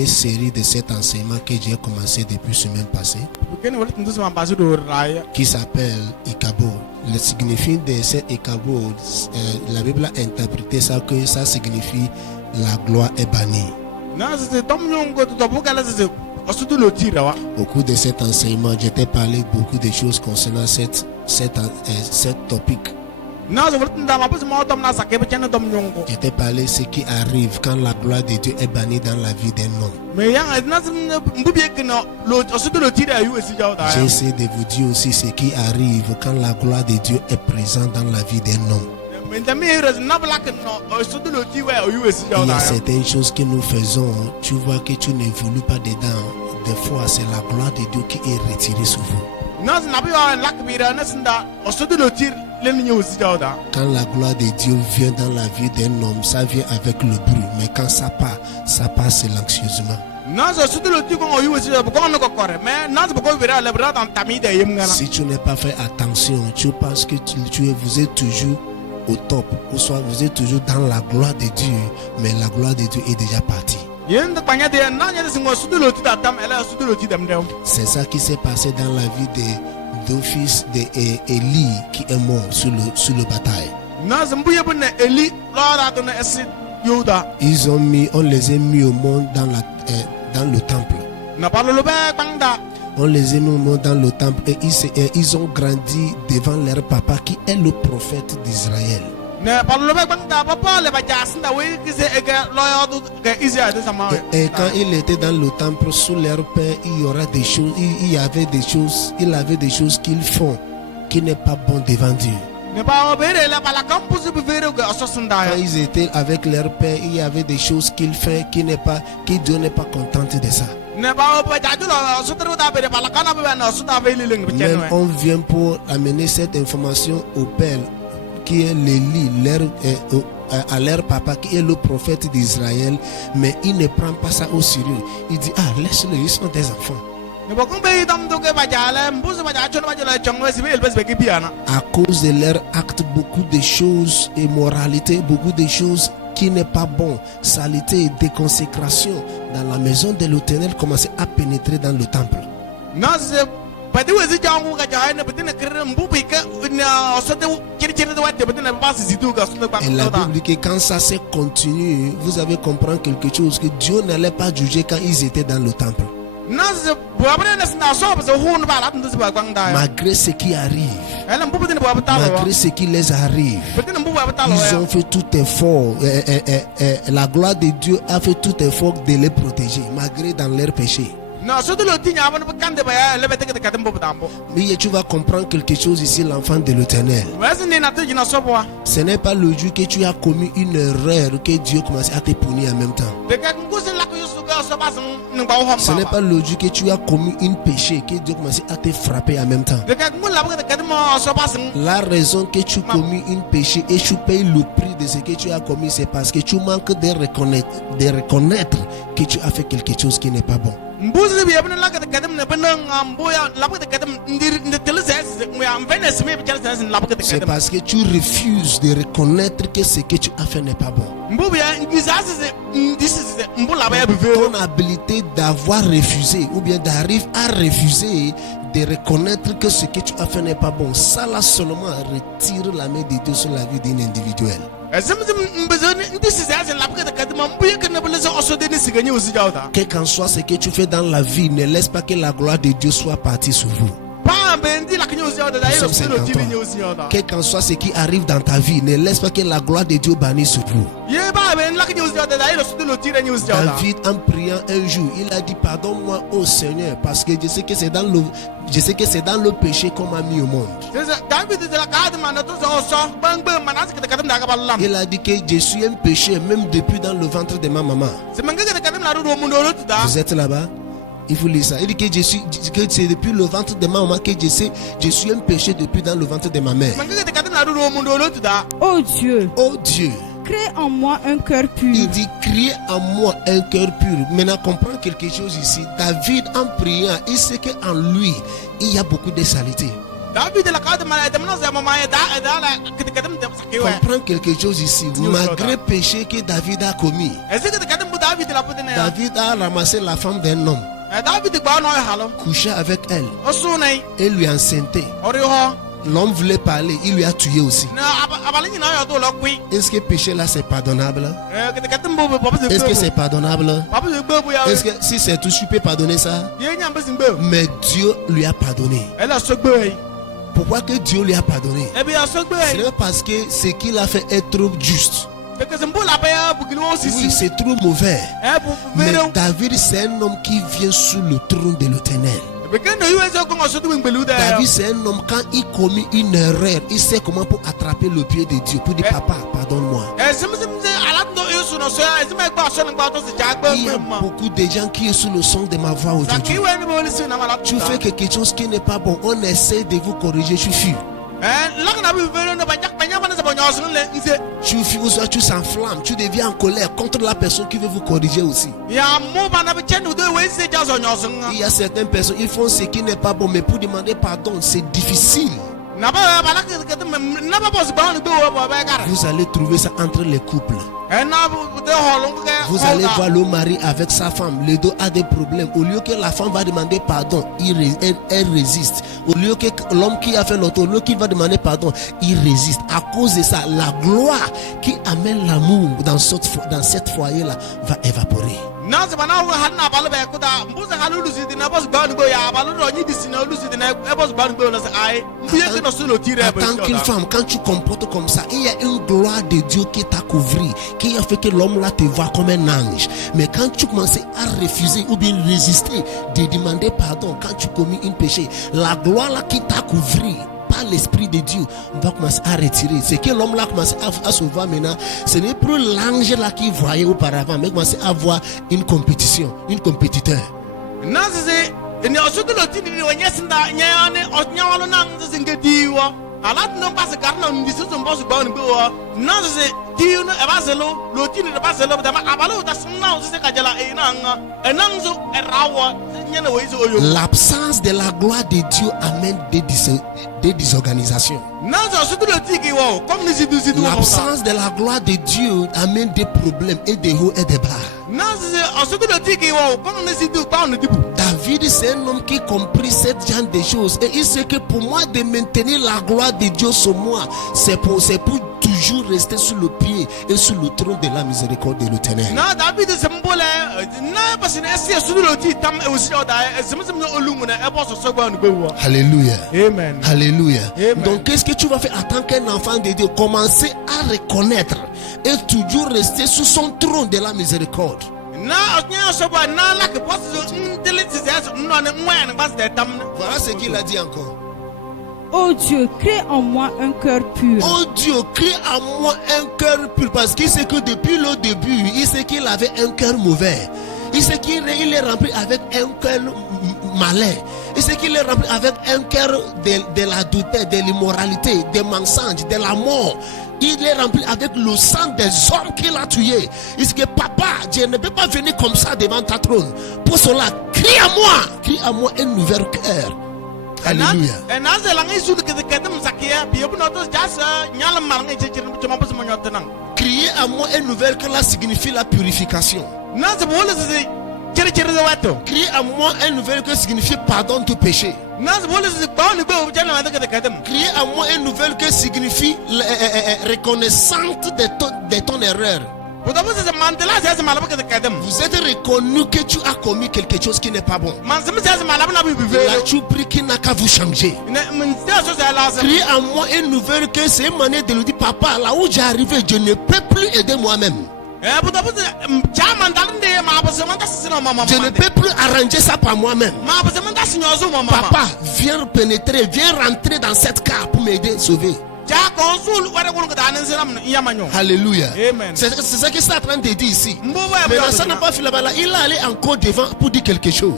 dernière série de cet enseignement que j'ai commencé depuis semaine passée, qui s'appelle Ikabo. Le signifie de cet Ikabo, la Bible a interprété ça que ça signifie la gloire est bannie. Au cours de cet enseignement, j'ai parlé beaucoup de choses concernant cette topic. J'ai parlé de ce qui arrive quand la gloire de Dieu est bannie dans la vie d'un homme. J'ai essayé de vous dire aussi ce qui arrive quand la gloire de Dieu est présente dans la vie d'un homme. Il y a certaines choses que nous faisons, tu vois que tu n'évolues pas dedans. Des fois, c'est la gloire de Dieu qui est retirée sur vous. Quand la gloire de Dieu vient dans la vie d'un homme, ça vient avec le bruit. Mais quand ça passe silencieusement. Si tu n'as pas fait attention, tu penses que vous êtes toujours au top, ou soit vous êtes toujours dans la gloire de Dieu, mais la gloire de Dieu est déjà partie. C'est ça qui s'est passé dans la vie de fils d'Élie qui est mort sur le bataille. On les a mis au monde dans le temple. On les a mis au monde dans le temple et ils ont grandi devant leur papa qui est le prophète d'Israël. Et quand il était dans le temple sous leur père, il avait des choses qu'ils font qui n'est pas bon devant Dieu. Quand ils étaient avec leur père, il y avait des choses qu'ils font qui Dieu n'est pas content de ça. Même on vient pour amener cette information au père qui est l'Élie, à leur papa qui est le prophète d'Israël, mais il ne prend pas ça au sérieux. Il dit, laisse-les, ils sont des enfants. À cause de leur acte, beaucoup de choses, immoralité, beaucoup de choses qui n'est pas bon, saleté et déconsécration dans la maison de l'Éternel commençaient à pénétrer dans le temple. Et la Bible dit que quand ça s'est continué, vous avez compris quelque chose, que Dieu n'allait pas juger quand ils étaient dans le temple. Malgré ce qui arrive, malgré ce qui les arrive, ils ont fait tout effort. La gloire de Dieu a fait tout effort de les protéger, malgré dans leur péché. Mais tu vas comprendre quelque chose ici, l'enfant de l'Éternel. Ce n'est pas le jour que tu as commis une erreur que Dieu commence à te punir en même temps. Ce n'est pas le jour que tu as commis un péché que Dieu commence à te frapper en même temps. La raison que tu as commis un péché et tu payes le prix de ce que tu as commis, c'est parce que tu manques de reconnaître que tu as fait quelque chose qui n'est pas bon. C'est parce que tu refuses de reconnaître que ce que tu as fait n'est pas bon. Ton habilité d'avoir refusé ou bien d'arriver à refuser de reconnaître que ce que tu as fait n'est pas bon, ça là seulement retire la main de Dieu sur la vie d'un individuel. Quel qu'en soit ce que tu fais dans la vie, ne laisse pas que la gloire de Dieu soit partie sur vous. Quel qu'en soit ce qui arrive dans ta vie, ne laisse pas que la gloire de Dieu bannisse sur vous. David, en priant un jour, il a dit, pardonne-moi ô Seigneur, parce que je sais que c'est dans le péché qu'on m'a mis au monde. Il a dit que je suis un péché même depuis dans le ventre de ma maman. Vous êtes là-bas? Il faut lire ça. Il dit que c'est depuis le ventre de ma maman que je suis un péché depuis dans le ventre de ma mère. Oh Dieu, crée en moi un cœur pur. Il dit, crée en moi un cœur pur. Maintenant, comprends quelque chose ici. David, en priant, il sait qu'en lui, il y a beaucoup de saleté. Comprends quelque chose ici. Malgré le péché que David a commis, David a ramassé la femme d'un homme, couché avec elle et lui enceinté. L'homme voulait parler, il lui a tué aussi. Est-ce que péché là c'est pardonnable? Est-ce que c'est pardonnable? Est-ce que si c'est tout, tu peux pardonner ça? Mais Dieu lui a pardonné. Pourquoi que Dieu lui a pardonné? C'est parce que ce qu'il a fait est trop juste. Oui, c'est trop mauvais. Mais David, c'est un homme qui vient sous le trône de l'Éternel. David, c'est un homme, quand il commet une erreur, il sait comment pour attraper le pied de Dieu, pour dire papa, pardonne-moi. Il y a beaucoup de gens qui sont sous le son de ma voix aujourd'hui. Tu fais quelque chose qui n'est pas bon, on essaie de vous corriger, tu fuis. Tu fuis ou soit tu s'enflammes, tu deviens en colère contre la personne qui veut vous corriger aussi. Il y a certaines personnes, ils font ce qui n'est pas bon, mais pour demander pardon, c'est difficile. Vous allez trouver ça entre les couples. Vous allez voir le mari avec sa femme, les deux a des problèmes. Au lieu que la femme va demander pardon, elle résiste. Au lieu que l'homme qui a fait l'autre, au lieu qu'il va demander pardon, il résiste. À cause de ça, la gloire qui amène l'amour dans cette foyer-là va évaporer. En tant qu'une femme, quand tu comportes comme ça, il y a une gloire de Dieu qui t'a couvert, qui a fait que l'homme là te voit comme un ange. Mais quand tu commences à refuser ou bien résister de demander pardon, quand tu commis un péché, la gloire là qui t'a couvert par l'Esprit de Dieu va commencer à retirer. C'est que l'homme là commence à se voir maintenant. Ce n'est plus l'ange là qui voyait auparavant, mais commence à voir une compétition, un compétiteur. L'absence de la gloire de Dieu amène des désorganisations. L'absence de la gloire de Dieu amène des problèmes et des hauts et des bas. David, c'est un homme qui comprit cette genre de choses et il sait que pour moi de maintenir la gloire de Dieu sur moi, c'est pour toujours rester sous le pied et sous le trône de la miséricorde de l'Éternel. Alléluia. Amen. Alléluia. Amen. Donc qu'est-ce que tu vas faire en tant qu'un enfant de Dieu? Commencer à reconnaître et toujours rester sous son trône de la miséricorde. Voilà ce qu'il a dit encore. Oh Dieu, crée en moi un cœur pur. Oh Dieu, crée en moi un cœur pur. Parce qu'il sait que depuis le début, il sait qu'il avait un cœur mauvais. Il sait qu'il est rempli avec un cœur malin. Il sait qu'il est rempli avec un cœur de la douteur, de l'immoralité, des mensonges, de la mort. Il est rempli avec le sang des hommes qu'il a tués. Il dit que papa, Dieu ne peut pas venir comme ça devant ta trône. Pour cela, crie à moi un nouvel cœur. Alléluia. Crier à moi un nouvel cœur, là signifie la purification. Crier à moi un nouvel cœur signifie pardon de péché. Crier à moi un nouvel cœur signifie reconnaissante de ton erreur. Vous êtes reconnu que tu as commis quelque chose qui n'est pas bon. Là tu pries qu'il n'a qu'à vous changer. Crier à moi une nouvelle que c'est une manière de lui dire papa, là où j'ai arrivé, je ne peux plus aider moi-même. Je ne peux plus arranger ça par moi-même. Papa, viens pénétrer, viens rentrer dans cette carte pour m'aider, sauver. Alléluia. C'est ça qu'il est en train de dire ici. Mais ça n'a pas fait là-bas. Il est allé encore devant pour dire quelque chose.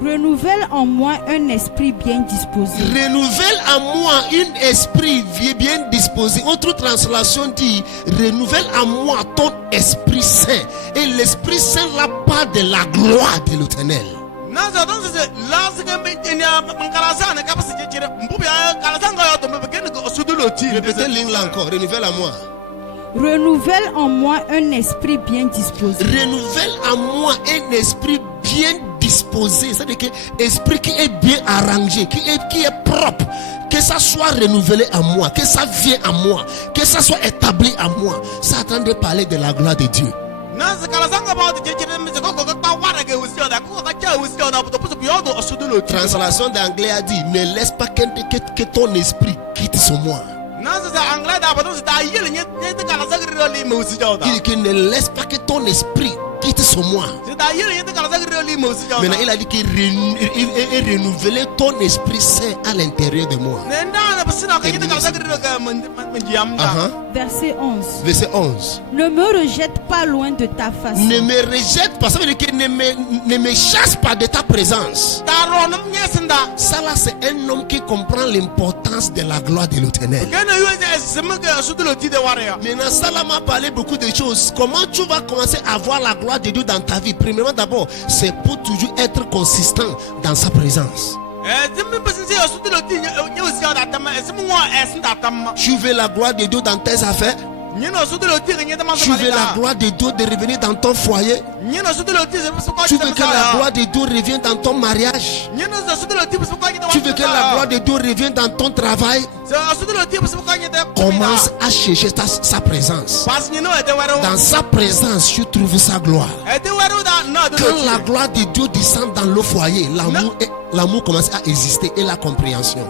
Renouvelle en moi un esprit bien disposé. Renouvelle en moi un esprit bien disposé. Autre translation dit renouvelle en moi ton esprit saint. Et l'esprit saint la part de la gloire de l'Éternel. Répétez l'île là encore. Renouvelle à moi. Renouvelle en moi un esprit bien disposé. Renouvelle en moi un esprit bien disposé. C'est-à-dire que esprit qui est bien arrangé, qui est propre. Que ça soit renouvelé en moi, que ça vienne en moi, que ça soit établi en moi. Ça est en train de parler de la gloire de Dieu. Translation d'anglais a dit: ne laisse pas que ton esprit quitte sur moi. Il dit que ne laisse pas que ton esprit quitte sur moi. Maintenant il a dit qu'il renouveler ton esprit saint à l'intérieur de moi. Verset 11. Verset 11. Ne me rejette pas loin de ta face. Ne me rejette pas, ça veut dire que ne me chasse pas de ta présence. Ça là, c'est un homme qui comprend l'importance de la gloire de l'Éternel. Maintenant ça là m'a parlé beaucoup de choses. Comment tu vas commencer à voir la gloire de Dieu dans ta vie? Premièrement d'abord, c'est pour toujours être consistant dans sa présence. Tu veux la gloire de Dieu dans tes affaires? Tu veux la gloire de Dieu de revenir dans ton foyer? Tu veux que la gloire de Dieu revienne dans ton mariage? Tu veux que la gloire de Dieu revienne dans ton travail? Commence à chercher sa présence. Dans sa présence, tu trouves sa gloire. Quand la gloire de Dieu descend dans le foyer, l'amour commence à exister et la compréhension.